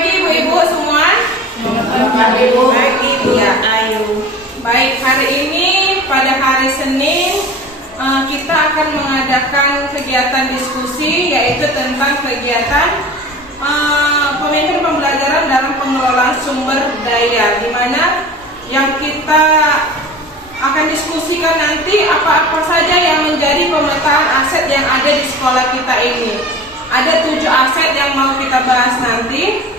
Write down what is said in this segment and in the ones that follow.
pagi ibu-ibu semua. Selamat pagi Bu. Pagi ya, ayo. Baik, hari ini pada hari Senin kita akan mengadakan kegiatan diskusi, yaitu tentang kegiatan pemimpin pembelajaran dalam pengelolaan sumber daya, di mana yang kita akan diskusikan nanti apa-apa saja yang menjadi pemetaan aset yang ada di sekolah kita ini. Ada 7 aset yang mau kita bahas nanti,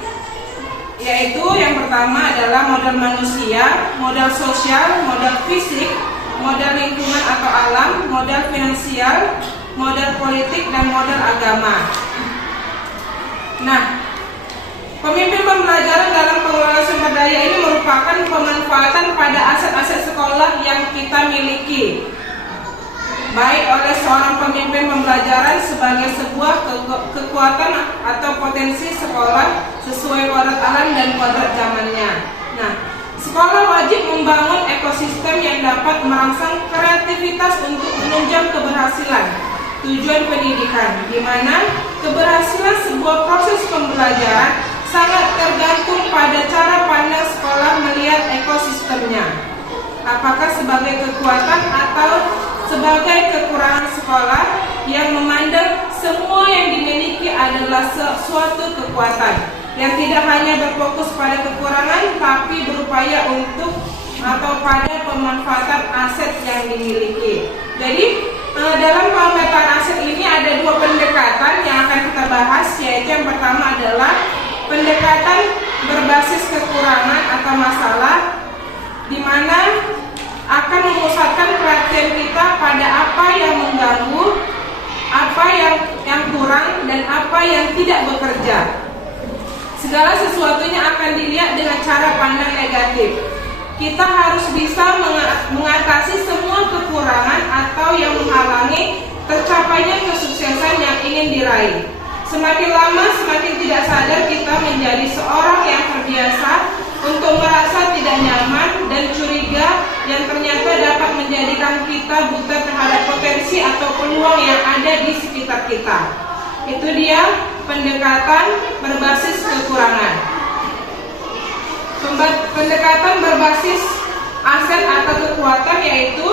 yaitu yang pertama adalah modal manusia, modal sosial, modal fisik, modal lingkungan atau alam, modal finansial, modal politik, dan modal agama. Nah, pemimpin pembelajaran dalam pengelolaan sumber daya ini merupakan pemanfaatan pada aset-aset sekolah yang kita miliki, baik oleh seorang pemimpin pembelajaran sebagai sebuah kekuatan atau potensi sekolah sesuai kodrat alam dan kodrat zamannya. Nah, sekolah wajib membangun ekosistem yang dapat merangsang kreativitas untuk menunjang keberhasilan tujuan pendidikan, di mana keberhasilan sebuah proses pembelajaran sangat tergantung pada cara pandang sekolah melihat ekosistemnya, apakah sebagai kekuatan atau sebagai kekurangan sekolah yang memandang semua yang dimiliki adalah suatu kekuatan yang tidak hanya berfokus pada kekurangan tapi berupaya untuk atau pada pemanfaatan aset yang dimiliki. Jadi dalam pemetaan aset ini ada 2 pendekatan yang akan kita bahas, yaitu yang pertama adalah pendekatan berbasis kekurangan atau masalah, di mana akan memusatkan perhatian kita pada apa yang mengganggu, apa yang kurang, dan apa yang tidak bekerja. Segala sesuatunya akan dilihat dengan cara pandang negatif. Kita harus bisa mengatasi semua kekurangan atau yang menghalangi tercapainya kesuksesan yang ingin diraih. Semakin lama semakin tidak sadar kita menjadi seorang yang terbiasa untuk merasa tidak nyaman dan curiga yang ternyata dapat menjadikan kita buta terhadap potensi atau peluang yang ada di sekitar kita. Itu dia pendekatan berbasis kekurangan. Pendekatan berbasis aset atau kekuatan yaitu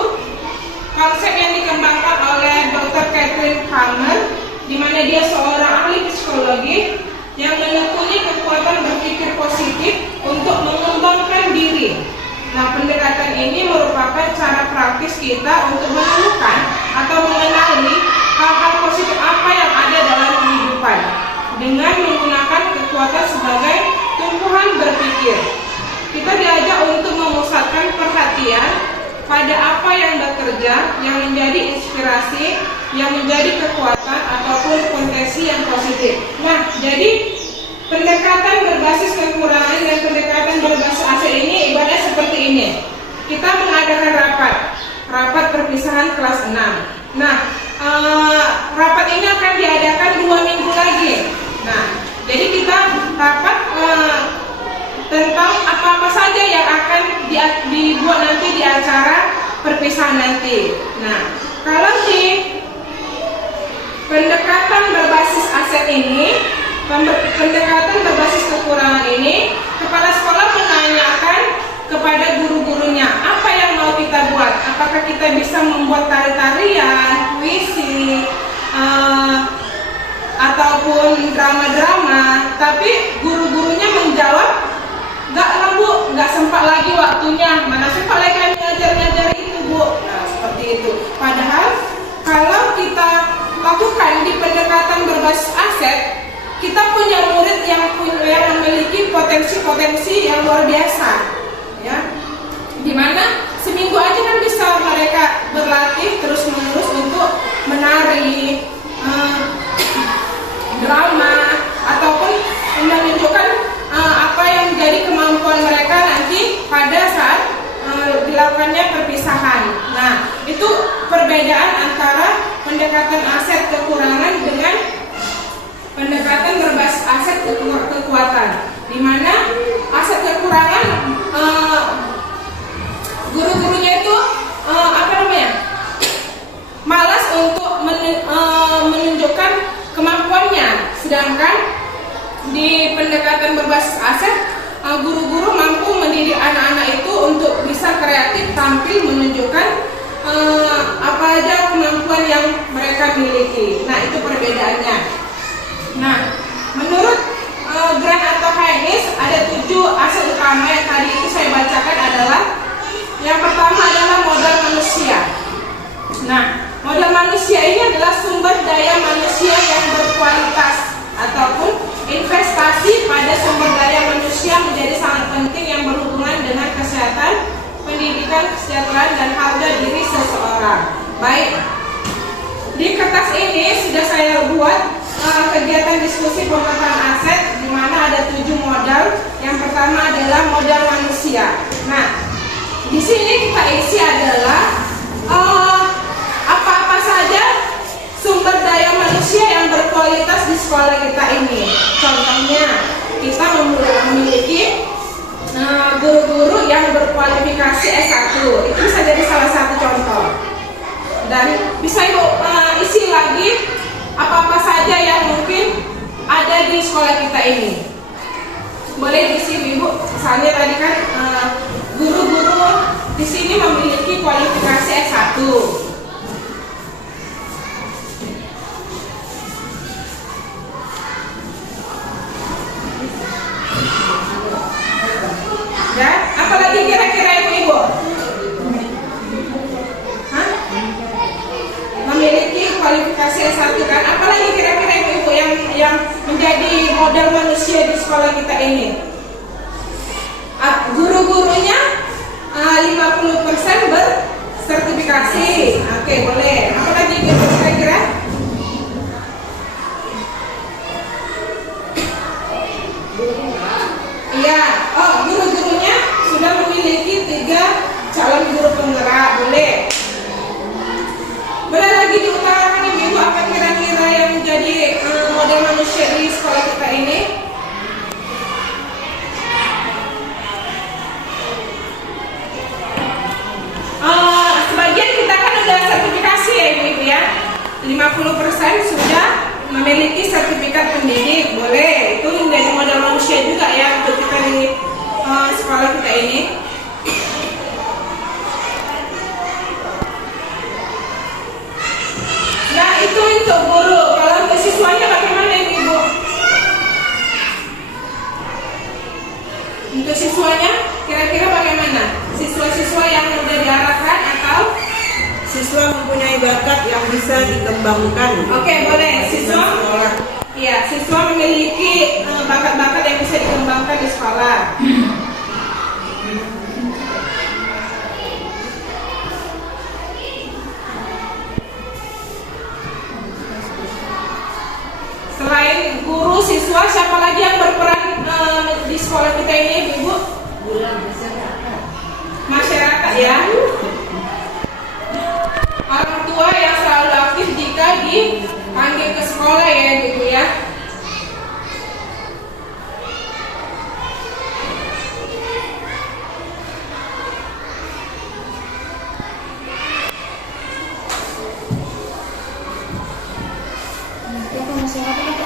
konsep yang dikembangkan oleh Dr. Catherine Hammer, di mana dia seorang ahli psikologi yang menekuni kekuatan berpikir positif untuk mengembangkan diri. Nah, pendekatan ini merupakan cara praktis kita untuk menemukan atau mengenali hal-hal positif apa yang ada dalam kehidupan dengan menggunakan kekuatan sebagai tumpuan berpikir. Kita diajak untuk memusatkan perhatian pada apa yang bekerja, yang menjadi inspirasi, yang menjadi kekuatan ataupun potensi yang positif. Nah, jadi pendekatan berbasis kekurangan dan pendekatan berbasis aset ini ibaratnya seperti ini. Kita mengadakan rapat perpisahan kelas 6. Nah, rapat ini akan diadakan 2 minggu lagi. Nah, jadi kita rapat tentang apa-apa saja yang akan dibuat nanti di acara perpisahan nanti. Nah, kalau di pendekatan berbasis aset ini, pendekatan berbasis kekurangan ini, kepala sekolah menanyakan kepada guru-gurunya apa yang mau kita buat. Apakah kita bisa membuat tari-tarian, puisi, ataupun drama-drama. Tapi guru-gurunya menjawab, "Enggak lah Bu, enggak sempat lagi waktunya. Mana sempat lagi kami ngajar-ngajar itu Bu." Nah, seperti itu. Padahal kalau kita lakukan di pendekatan berbasis aset, kita punya murid yang memiliki potensi-potensi yang luar biasa, ya. Dimana seminggu aja kan bisa mereka berlatih terus-menerus untuk menari, drama, ataupun menunjukkan apa yang menjadi kemampuan mereka nanti pada saat dilakukannya perpisahan. Nah, itu perbedaan antara pendekatan aset kekurangan dengan pendekatan berbasis aset kekuatan, di mana aset kekurangan guru-gurunya itu malas untuk menunjukkan kemampuannya, sedangkan di pendekatan berbasis aset, guru-guru mampu mendidik anak-anak itu untuk bisa kreatif, tampil, menunjukkan apa aja kemampuan yang mereka miliki. Nah, itu perbedaannya. Nah, menurut Grant atau Haynes ada 7 aset utama yang tadi itu saya bacakan adalah yang pertama adalah modal manusia. Nah, modal manusia ini adalah sumber daya manusia yang berkualitas ataupun investasi pada sumber daya manusia menjadi sangat penting yang berhubungan dengan kesehatan, pendidikan, kesejahteraan, dan harga diri seseorang. Baik, di kertas ini sudah saya buat kegiatan diskusi pemetaan aset di mana ada 7 modal. Yang pertama adalah modal manusia. Nah, di sini kita isi adalah apa-apa saja sumber daya manusia yang berkualitas di sekolah kita ini. Contohnya, kita memiliki guru-guru yang berkualifikasi S1. Itu bisa jadi salah satu contoh. Dan bisa Ibu isi lagi apa-apa saja yang mungkin ada di sekolah kita ini. Boleh diisi Ibu. Misalnya tadi kan guru-guru di sini memiliki kualifikasi S1. Ya, apalagi kira-kira Ibu? Hah? Memiliki kualifikasi S1 kan? Apalagi kira-kira Ibu yang menjadi modal manusia di sekolah kita ini? Guru-gurunya 50% bersertifikasi. Oke, boleh. Apalagi kira-kira? Iya, guru-gurunya sudah memiliki 3 calon guru penggerak, boleh. Boleh lagi diutarakan Ibu apa kira-kira yang menjadi model manusia di sekolah kita ini? Sebagian kita kan udah sertifikasi ya Ibu ya. 50% sudah memiliki sertifikat pendidik, boleh. Itu menjadi modal manusia juga ya untuk kita di sekolah kita ini. Nah, itu untuk guru. Kalau untuk siswanya bagaimana Ibu? Untuk siswanya kira-kira bagaimana? Siswa-siswa yang sudah diarahkan atau Siswa mempunyai bakat yang bisa dikembangkan. Oke, boleh. Siswa iya, siswa memiliki bakat-bakat yang bisa dikembangkan di sekolah. Selain guru, siswa, siapa lagi yang berperan di sekolah kita ini, Ibu? Masyarakat ya. Orang tua yang selalu aktif jika dipanggil ke sekolah ya Ibu ya.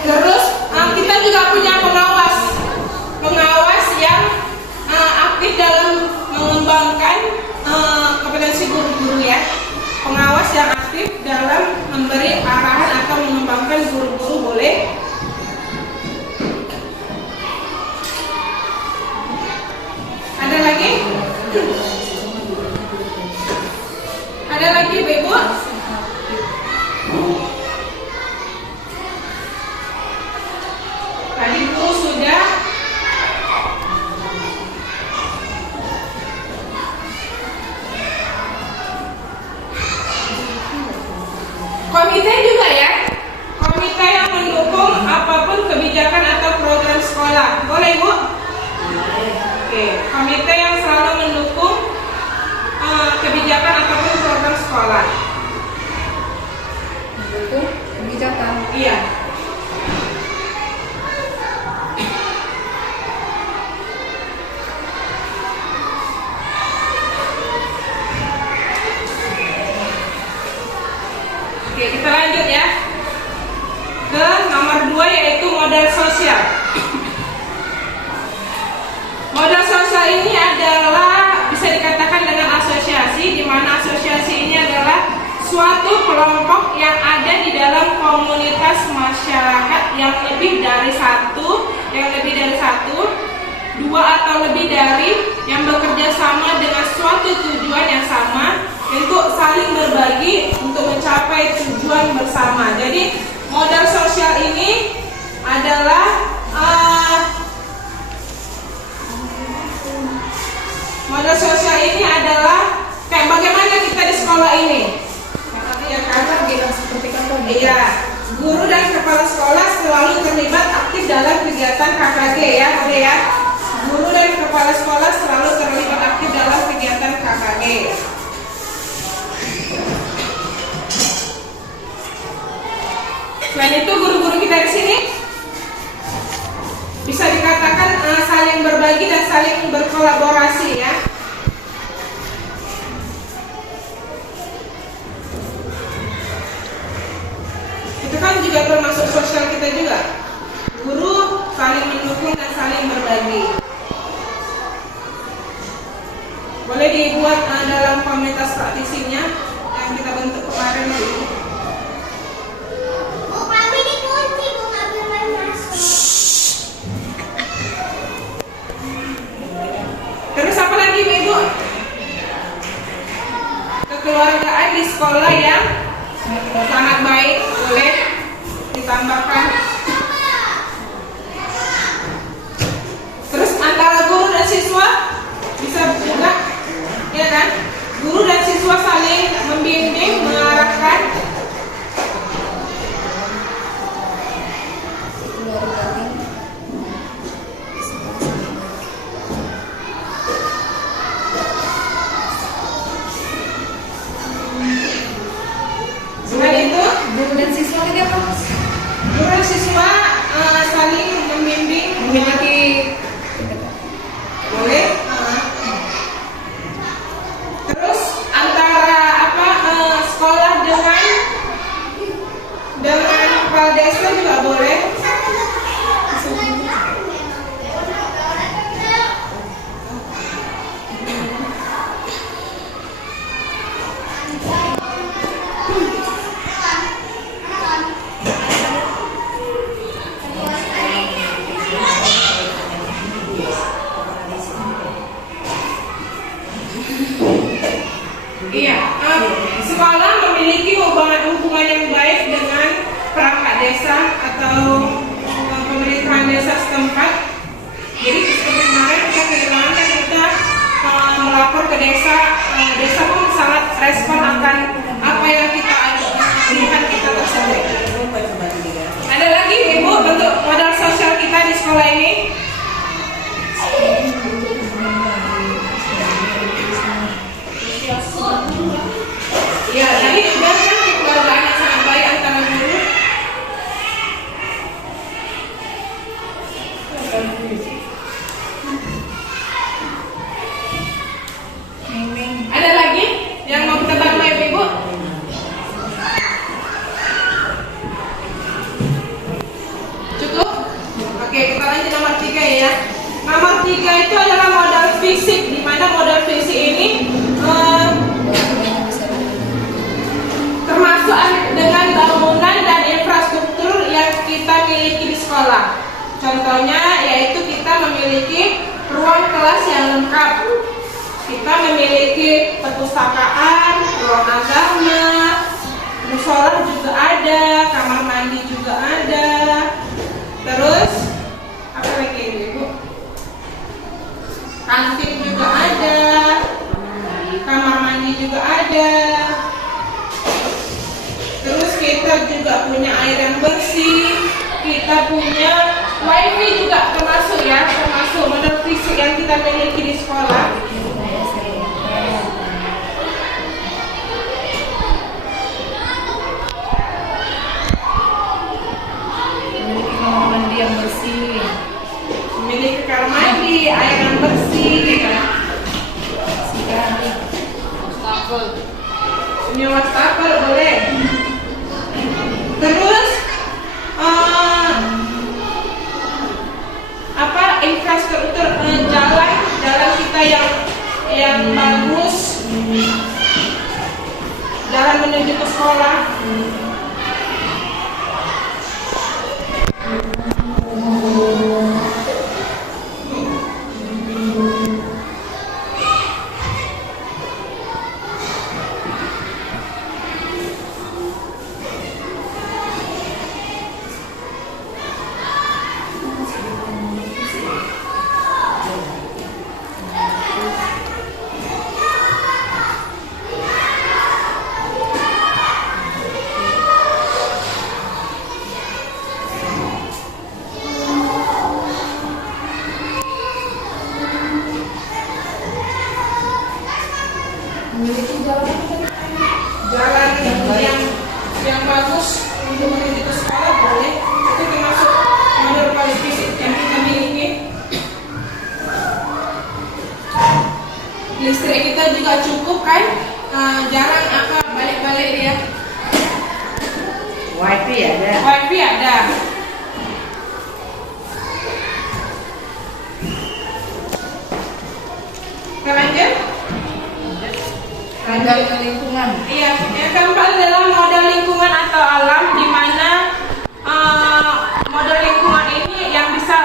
Terus kita juga punya pengawas yang aktif dalam mengembangkan kompetensi guru-guru ya. Pengawas yang aktif dalam memberi arahan atau mengembangkan guru-guru, boleh. Ada lagi? Ada lagi Ibu? Tadi itu sudah. Komite juga ya. Komite yang mendukung apapun kebijakan atau program sekolah. Boleh Ibu? Oke. Komite yang selalu mendukung kebijakan ataupun program sekolah. Mendukung kebijakan. Iya. Oke, kita lanjut ya ke nomor 2 yaitu modal sosial. Modal sosial ini adalah bisa dikatakan dengan asosiasi, di mana asosiasi ini adalah suatu kelompok yang ada di dalam komunitas masyarakat yang lebih dari satu, dua atau lebih dari, yang bekerja sama dengan suatu tujuan yang sama untuk saling berbagi untuk mencapai tujuan bersama. Jadi modal sosial ini adalah kayak bagaimana kita di sekolah ini. Ya kan, Seperti kantor. iya, guru dan kepala sekolah selalu terlibat aktif dalam kegiatan KKG ya, Oke ya. Guru dan kepala sekolah selalu terlibat aktif dalam kegiatan KKG. Selain itu guru-guru kita di sini bisa dikatakan saling berbagi dan saling berkolaborasi ya. Itu kan juga termasuk sosial kita juga. Guru saling mendukung dan saling berbagi. Boleh dibuat dalam komunitas praktisinya yang kita bentuk kemarin itu. Terus apa lagi Ibu? Kekeluargaan di sekolah yang sangat baik, boleh ditambahkan. Terus antara guru dan siswa bisa juga, ya kan? Guru dan siswa saling membimbing, mengarahkan. Selain itu, Guru dan siswa tadi apa? guru dan siswa saling membimbing, Memiliki boleh. Terus antara sekolah dengan kepala desa juga boleh. Iya, sekolah memiliki hubungan yang baik dengan perangkat desa atau pemerintahan desa setempat. Jadi seperti kemarin kita kehilangan, kita melapor ke desa, desa pun sangat respon akan apa yang kita lihat kita tersebut. Ada lagi Ibu bentuk modal sosial kita di sekolah ini? Iya, tadi sudah kan kekeluargaan yang sangat baik antara guru. Ada lagi yang mau kita tambah Ibu? Cukup? Oke, kita lanjut nomor 3 ya. Nomor 3 itu adalah modal fisik, di mana modal fisik ini termasuk dengan bangunan dan infrastruktur yang kita miliki di sekolah. Contohnya yaitu kita memiliki ruang kelas yang lengkap. Kita memiliki perpustakaan, ruang agama, musola juga ada, kamar mandi juga ada. Terus apa lagi Ibu? Kantin juga ada, kamar mandi juga ada. Terus kita juga punya air yang bersih, kita punya wifi juga termasuk modal fisik yang kita miliki di sekolah. memiliki kamar mandi yang bersih. Memiliki kamar mandi, air yang bersih. Punya wastafel boleh. Terus infrastruktur jalan sekolah. Memiliki jalan Jalan yang bagus untuk menuju ke sekolah boleh, itu termasuk model politis yang kita miliki. Listrik kita juga cukup kan, jarang apa balik-balik dia. Wifi ada. Wifi ada. Kita lanjut. ada lingkungan. Iya, yang keempat adalah model lingkungan atau alam, di mana model lingkungan ini yang bisa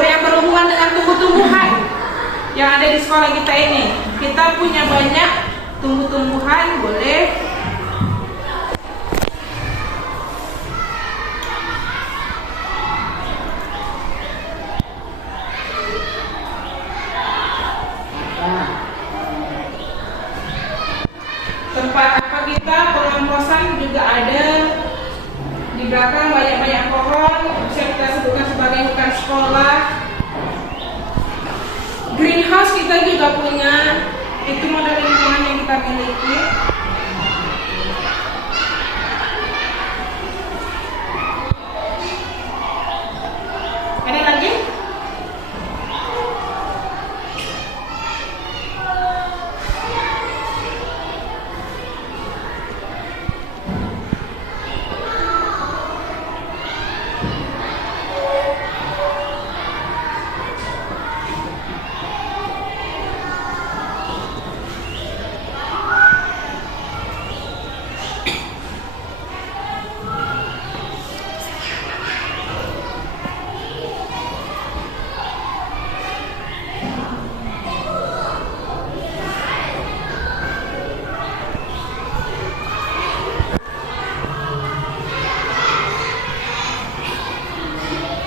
yang berhubungan dengan tumbuh-tumbuhan yang ada di sekolah kita ini. Kita punya banyak tumbuh-tumbuhan, boleh. Tempat apa kita, pengamposan juga ada. Di belakang banyak-banyak pohon, bisa kita sebutkan sebagai hutan sekolah. Greenhouse kita juga punya, itu model lingkungan yang kita miliki. Ada lagi?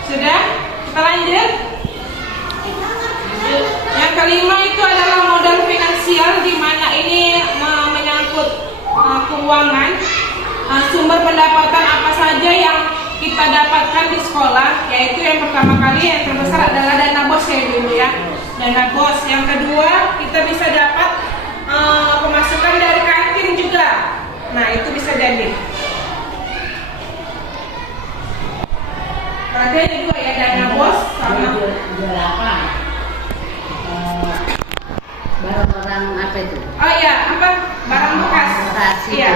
Sudah? Kita lanjut. Yang kelima itu adalah modal finansial, di mana ini menyangkut keuangan, sumber pendapatan apa saja yang kita dapatkan di sekolah, yaitu yang pertama kali yang terbesar adalah dana BOS ya dulu ya, dana BOS. Yang kedua kita bisa dapat pemasukan dari kantin juga. Nah itu bisa jadi. Berarti ada dua ya, dana BOS sama jual apa? Barang-barang apa itu? oh iya apa barang bekas. Bekas itu. Iya,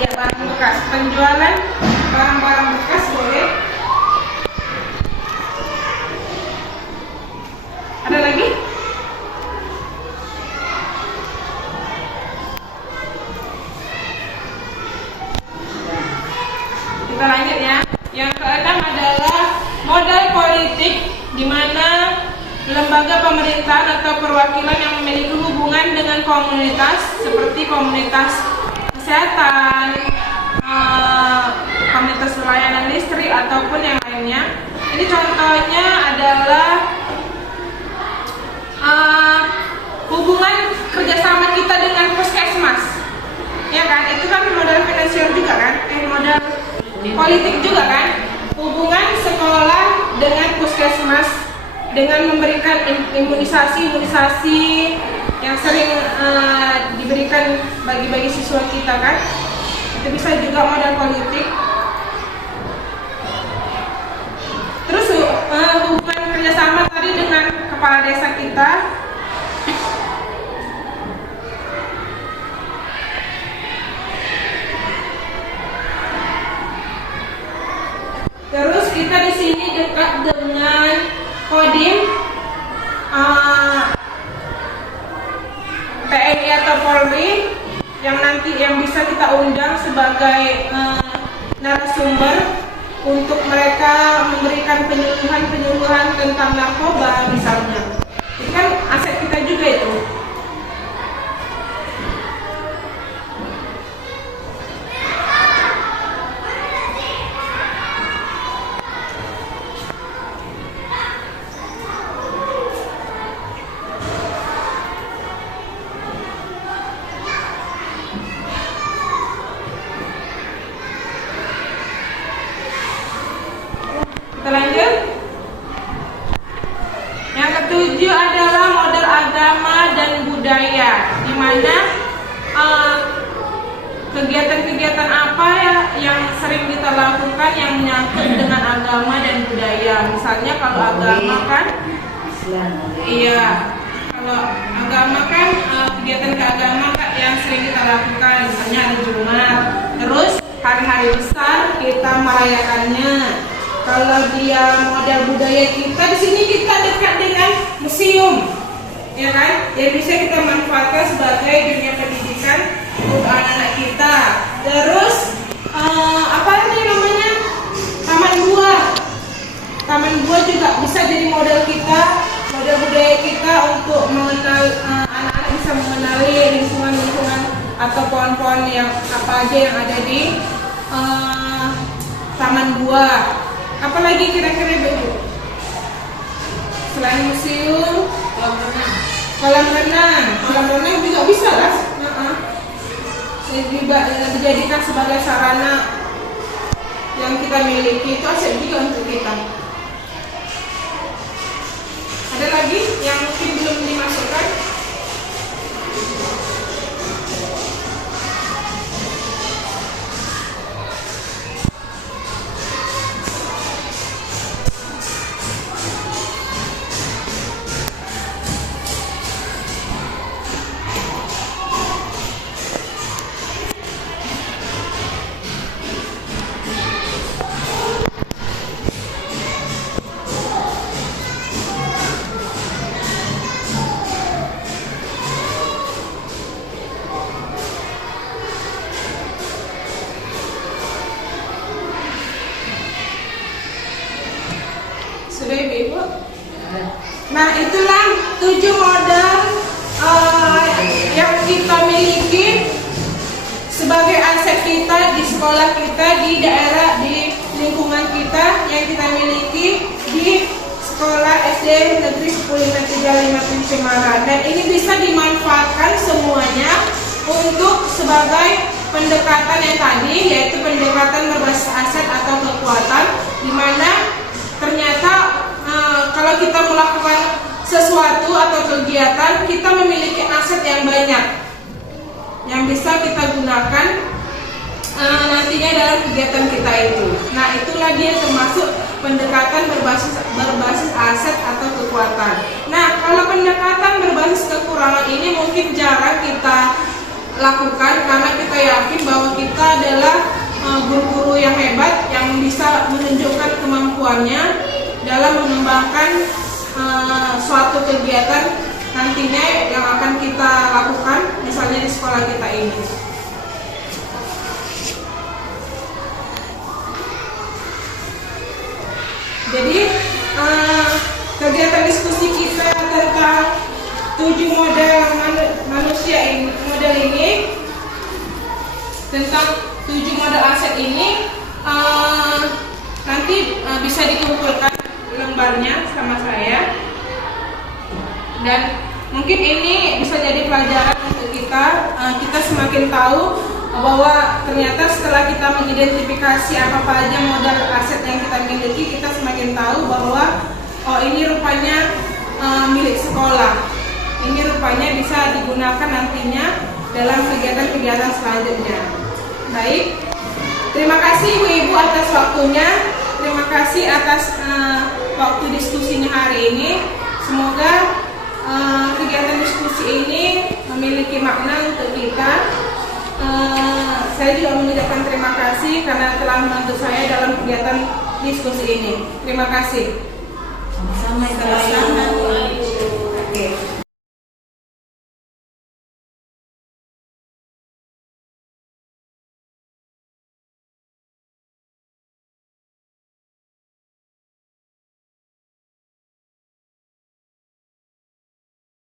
iya barang bekas. Penjualan barang-barang bekas boleh. Ada lagi? Kita lanjut ya. Yang keenam adalah modal politik, di mana lembaga pemerintahan atau perwakilan yang memiliki hubungan dengan komunitas seperti komunitas kesehatan, komunitas pelayanan listrik ataupun yang lainnya. Ini contohnya adalah hubungan kerjasama kita dengan puskesmas, ya kan? Itu kan modal finansial juga kan? Modal politik juga kan? Hubungan sekolah dengan puskesmas, dengan memberikan imunisasi yang sering diberikan bagi siswa kita kan, itu bisa juga modal politik. Terus hubungan kerjasama tadi dengan kepala desa kita. Terus kita di sini dekat dengan Kodim, TNI atau Polri, yang bisa kita undang sebagai narasumber untuk mereka memberikan penyuluhan tentang narkoba misalnya. Itu kan aset kita juga itu. Kita lanjut. Yang ketujuh adalah model agama dan budaya, di mana kegiatan-kegiatan apa ya yang sering kita lakukan yang menyangkut dengan agama dan budaya. Misalnya kalau agama kan, iya, kalau agama kan kegiatan keagamaan yang sering kita lakukan, misalnya hari Jumat. Terus hari-hari besar kita merayakannya. Kalau dia model budaya kita, di sini kita dekat dengan museum, ya kan? Yang bisa kita manfaatkan sebagai dunia pendidikan untuk anak-anak kita. Terus apa lagi namanya? Taman buah. Taman buah juga bisa jadi model kita, model budaya kita untuk mengenal anak-anak bisa mengenali lingkungan-lingkungan atau pohon-pohon yang apa aja yang ada di taman buah. Apalagi kira-kira Ibu? Selain museum, kolam renang juga bisa lah. Dijadikan sebagai sarana yang kita miliki, itu aset juga untuk kita. Ada lagi yang mungkin belum dimasukkan? Sudah Ibu? Nah, itulah 7 model yang kita miliki sebagai aset kita di sekolah kita, di daerah, di lingkungan kita yang kita miliki di sekolah SD Negeri 1053 Cemara. Dan ini bisa dimanfaatkan semuanya untuk sebagai pendekatan yang tadi, yaitu pendekatan berbasis aset atau kekuatan, di mana ternyata kalau kita melakukan sesuatu atau kegiatan, kita memiliki aset yang banyak yang bisa kita gunakan nantinya dalam kegiatan kita itu. Nah, itulah dia termasuk pendekatan berbasis aset atau kekuatan. Nah, kalau pendekatan berbasis kekurangan ini mungkin jarang kita lakukan karena kita yakin bahwa kita adalah guru-guru yang hebat yang bisa menunjukkan kemampuannya dalam mengembangkan suatu kegiatan nantinya yang akan kita lakukan misalnya di sekolah kita ini. Jadi kegiatan diskusi kita tentang 7 model manusia ini, tentang 7 model aset ini nanti bisa dikumpulkan lembarnya sama saya, dan mungkin ini bisa jadi pelajaran untuk kita. Kita semakin tahu bahwa ternyata setelah kita mengidentifikasi apa aja modal aset yang kita miliki, kita semakin tahu bahwa oh, ini rupanya milik sekolah, ini rupanya bisa digunakan nantinya dalam kegiatan-kegiatan selanjutnya. Baik, terima kasih Ibu-Ibu atas waktunya. Terima kasih atas waktu diskusinya hari ini. Semoga kegiatan diskusi ini memiliki makna untuk kita. Saya juga mengucapkan terima kasih karena telah membantu saya dalam kegiatan diskusi ini. Terima kasih. Sama-sama.